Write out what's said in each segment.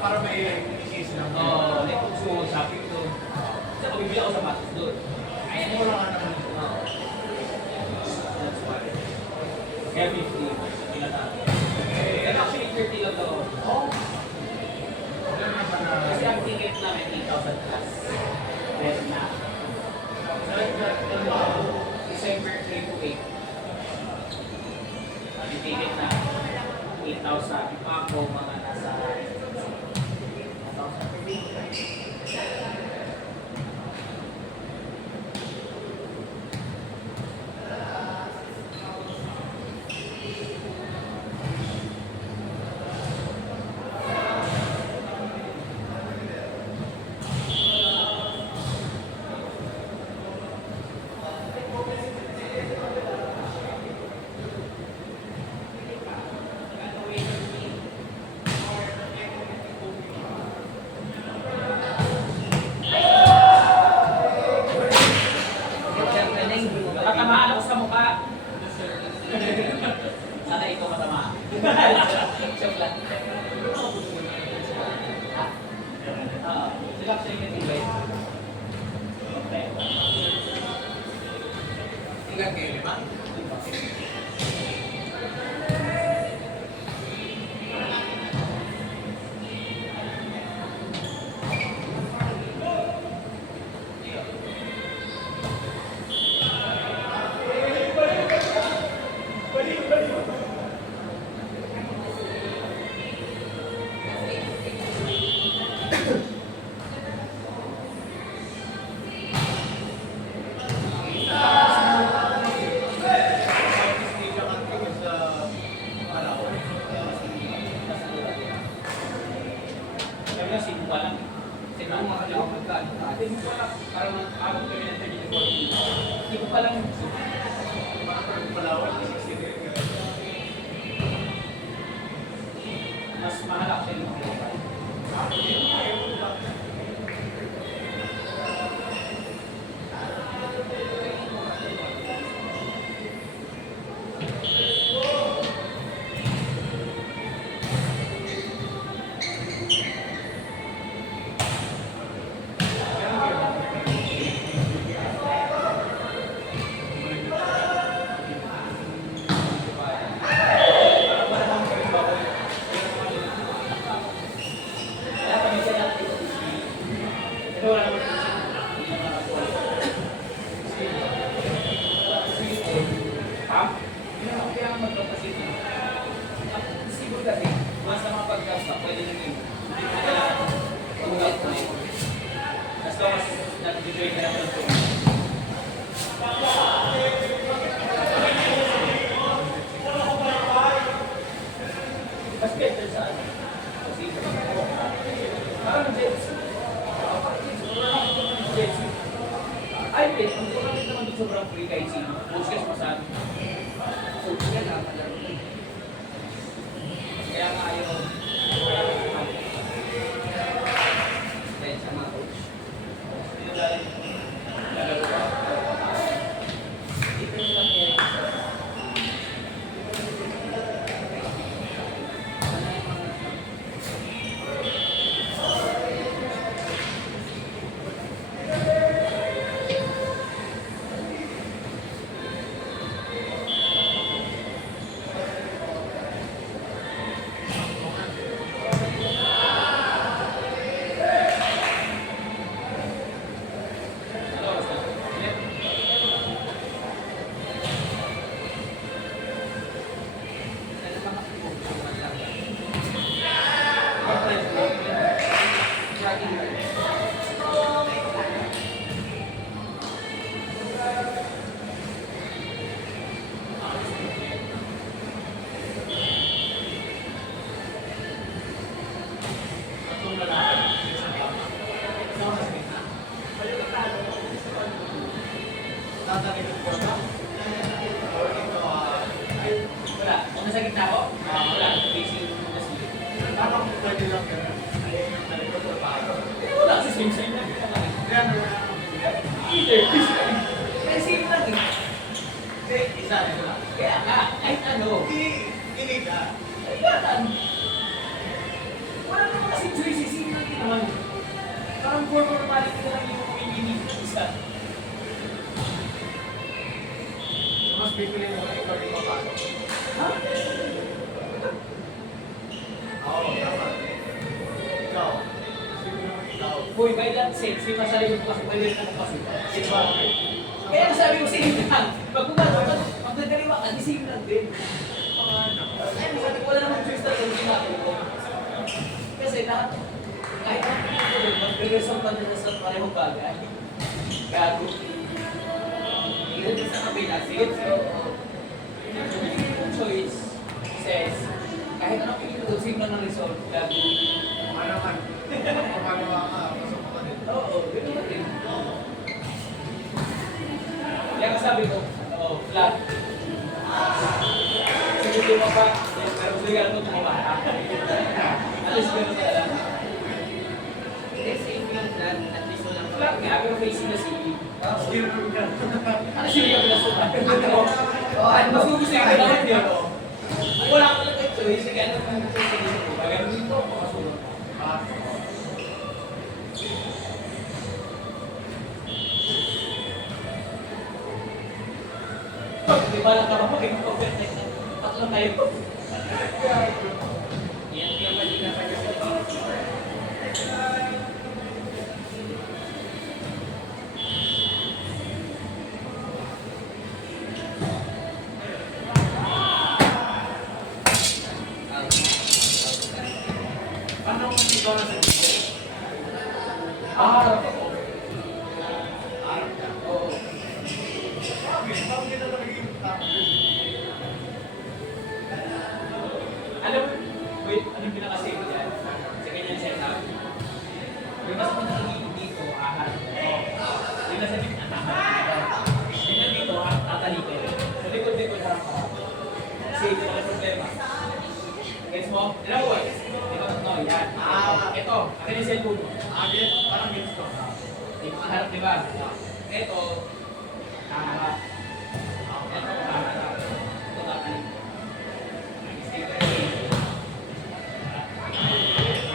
para may isis lang. Oo, like kung gusto mo shopping doon. Kasi pabibili ako sa matos doon. Ay, mura nga naman. That's why. Kaya 50. Pero actually 30 lang daw. Oo. Wala naman na. Kasi ang ticket namin 8,000 plus. Then na. December 3 to 8. Ang ticket na 8,000. Ipa ako mga nasa 1,000. Tatamaan ako sa mukha. Sana ito matamaan. Joke lang. Sila actually nag-invite. Okay. Ilan kayo, lima? Sabi na, sino pa lang. Kasi kung makakali ako magkaan. Hindi mo pa lang. Parang abot kami ng 30 to 40. Hindi ko pa lang. Mas mahal actually yung mga. Ay, wait. Ang pagkakamit naman doon sobrang free kahit sino. Podcast pa sa atin. So, yan lang. Kaya nga yun. Dahil sa mga coach. Lalaro ka. Depende lang kaya. Wala. Kung nasa gitna ako, wala. Facing the ceiling. Tama kung pwede lang ganun. Ayun yung talikod or paano. Wala. Sa same side lang. Yan. Either. Kaya same lang eh. Hindi, isa nito lang. Kaya nga, kahit ano. Hindi ka. Kaya Parang naman kasi choices, hindi natin naman. Parang for formality na lang yung pumipili isa. Mas bibili mo ikaw yung papasok. Ha? Oo, tama. Ikaw. Mas bibili mo ikaw. Uy, may lang sense, yung masarili mo kasi pwede rin ako kasi. Sino ba? Kaya nasabi ko same lang. Pag magdadaliwa ka, di same lang din. Ay, sabi ko wala namang choice talaga yung ginagawa ko. Kasi lahat, kahit ang pinito ko, mag-result pa na sa parehong bagay. Gago. Ilan sa kabila, sige, yung choice says, kahit anong pinito ko, same lang ng result. Gago. Ano naman? Pumagawa ka, pasok ka din. Oo, gano'n din. Kaya kasabi ko, flat. Siguro mo pa, pero sigaran mo tumaba. At least gano'n ka lang. Safe yung flat, at least walang Flat nga, pero facing na city. Sino ka? Ano sila ka pinasuka? Ano mas gusto yung kailangan niya? Wala ka lang choice, sige ano kung gusto yung dito. Bagay dito, makasunod. Ah, Di ba lang ka makikipag-perfect na tatlo tayo? yan yung mali na kanya sa Paano kung ikaw na sa dito? Harap ako. Arap ka. Oo. Bakit kita talaga yung tapos? Alam mo, wait, anong pinaka-save dyan? Sa ganyan setup? Yung nasa pinakagilid dito, ahal. Yung nasa gitna, ahal. Yung na dito, tatalito. Sa likod-likod, harap-harap. Save, wala problema. Gets mo? Tira mo eh. Ito, no, yan. Ito, akin yung cellphone mo. Agit, parang ganito. Di mo harap, di ba? Ito, kaharap. Ito, kaharap. Ito, tatalito.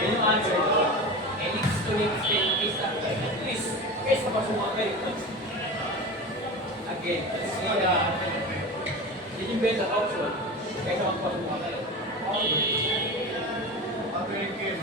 Yun yung answer ko. And it's to make extend the case at least, case na pasumagay. Again, let's see, yun yung better option. Kaysa magpasumagay. Pag-ringin.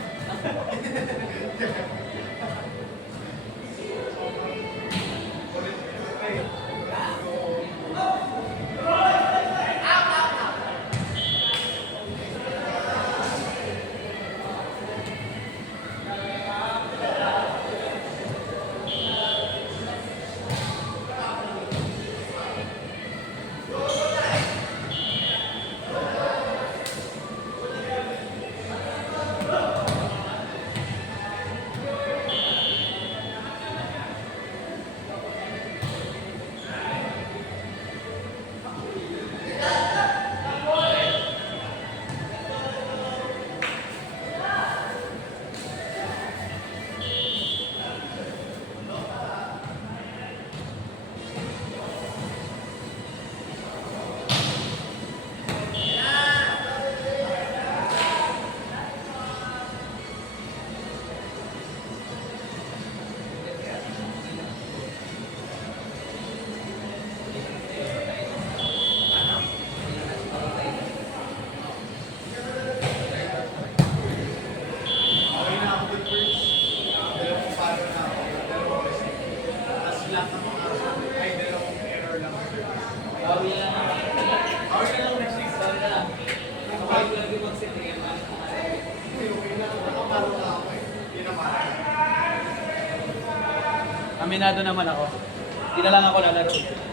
Okay na ako with words. Dalawang paro na ako. Dalawang kasi. Tapos lahat ng mga ay dalawang error lang. Bawi na lang. Okay na lang next week. Sorry na lang. Kapag ko lagi mag-set, tingin pa. Okay na. Nakaparo na ako eh. Hindi naman. Aminado naman ako. Hindi na lang ako lalaro.